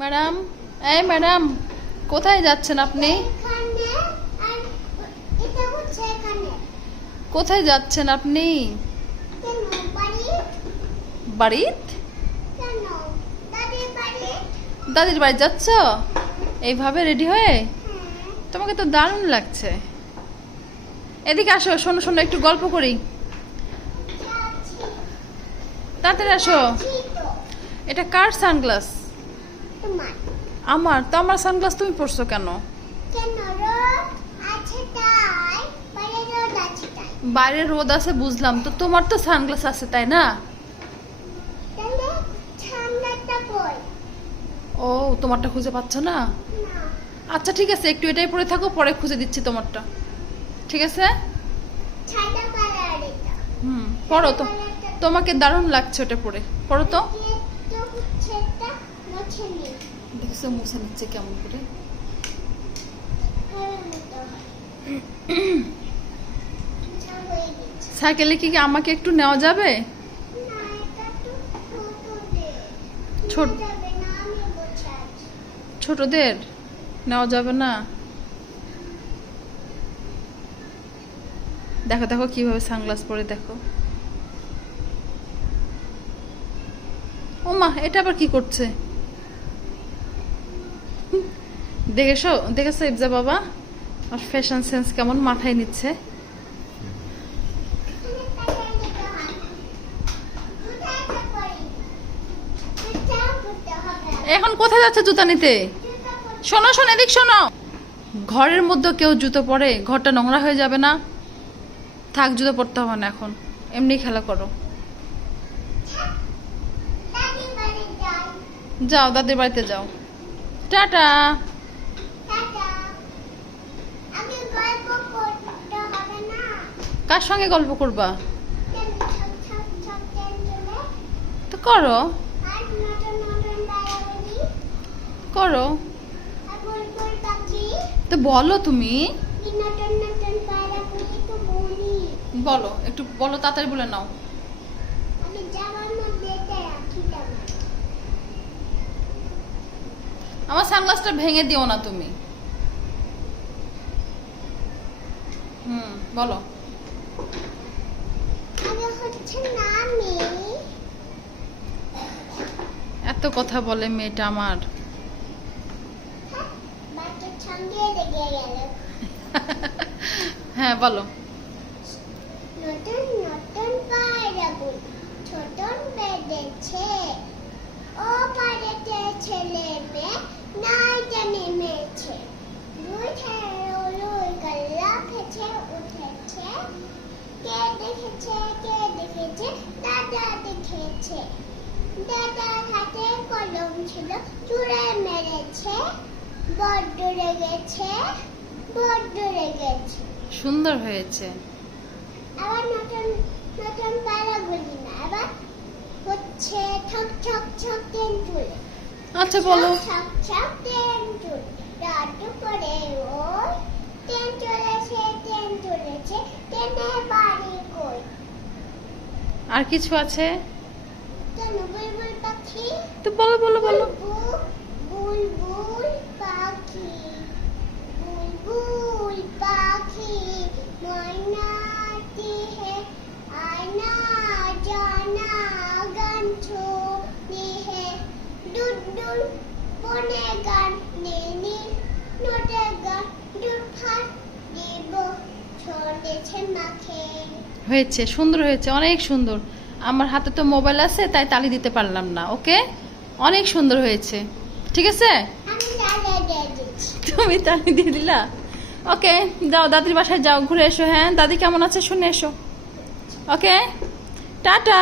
Madam এই madam কোথায় যাচ্ছেন আপনি? কোথায় যাচ্ছেন আপনি? বাড়ি? বাড়িত দাদির বাড়ি? যাচ্ছ? এইভাবে রেডি হয়ে? হ্যাঁ। তোমাকে তো দারুণ লাগছে। এদিকে আসো শোনো শোনো একটু গল্প করি। যাচ্ছি তাড়াতাড়ি আসো। এটা কার সানগ্লাস? আমার? তো আমার সানগ্লাস তুমি পরছো কেন? বাইরে রোদ আছে বুঝলাম। তো তোমার তো সানগ্লাস আছে তাই না? ও তোমারটা খুঁজে পাচ্ছ না? আচ্ছা ঠিক আছে একটু এটাই পরে থাকো পরে খুঁজে দিচ্ছি তোমারটা। ঠিক আছে? হুম পড়ো তো। তোমাকে দারুণ লাগছে ওটা পরে পড়ো তো হচ্ছে এটা মুছে নি দেখছ মুছে নিচ্ছে কেমন করে সাইকেলে কি আমাকে একটু নেওয়া যাবে ছোট- ছোটদের নেওয়া যাবে না দেখো দেখো কীভাবে সানগ্লাস পরে দেখো ও মা এটা আবার কি করছে দেখেছ? দেখেছ ইবজা বাবা? আর ফ্যাশন সেন্স কেমন মাথায় নিচ্ছে? এখানে কোথায় যাচ্ছে জুতা নিতে? শোনো শোনো, এদিক শোনো। ঘরের মধ্যে কেউ জুতো পরে, ঘরটা নোংরা হয়ে যাবে না। থাক, জুতো পরতে হবে না এখন। এমনি খেলা করো। যাও, দাদির বাড়িতে যাও। টাটা আমি গল্প করতে হবে না কার সঙ্গে গল্প করবা? তো করো। করো। তো বলো তুমি। বলি, একটু বলো, তাড়াতাড়ি বলে নাও। আমার সানগ্লাসটা ভেঙে দিও না তুমি। হুম, বলো। এত কথা বলে মেয়েটা আমার। হ্যাঁ বলো। নতুন নতুন বেঁধেছে। দেখেছে কে দেখেছে দাদা দেখেছে। দাদার হাতে কলম ছিল চুড়ে মেরেছে বড্ড রেগেছে বড্ড রেগেছে। সুন্দর হয়েছে। আবার নতুন নতুন পায়রাগুলি না আবার হচ্ছে ঠক ঠক ঠক তেন্তুলে আচ্ছা বলো। ঠক ঠক তেন্তুল আর কিছু আছে? তো বলো বলো বলো। বুলবুল বুলবুল হয়েছে সুন্দর হয়েছে অনেক সুন্দর। আমার হাতে তো মোবাইল আছে তাই তালি দিতে পারলাম না ওকে? অনেক সুন্দর হয়েছে ঠিক আছে? তুমি তালি দিয়ে দিলা? ওকে যাও দাদির বাসায় যাও ঘুরে এসো হ্যাঁ? দাদি কেমন আছে? শুনে এসো। ওকে? টাটা!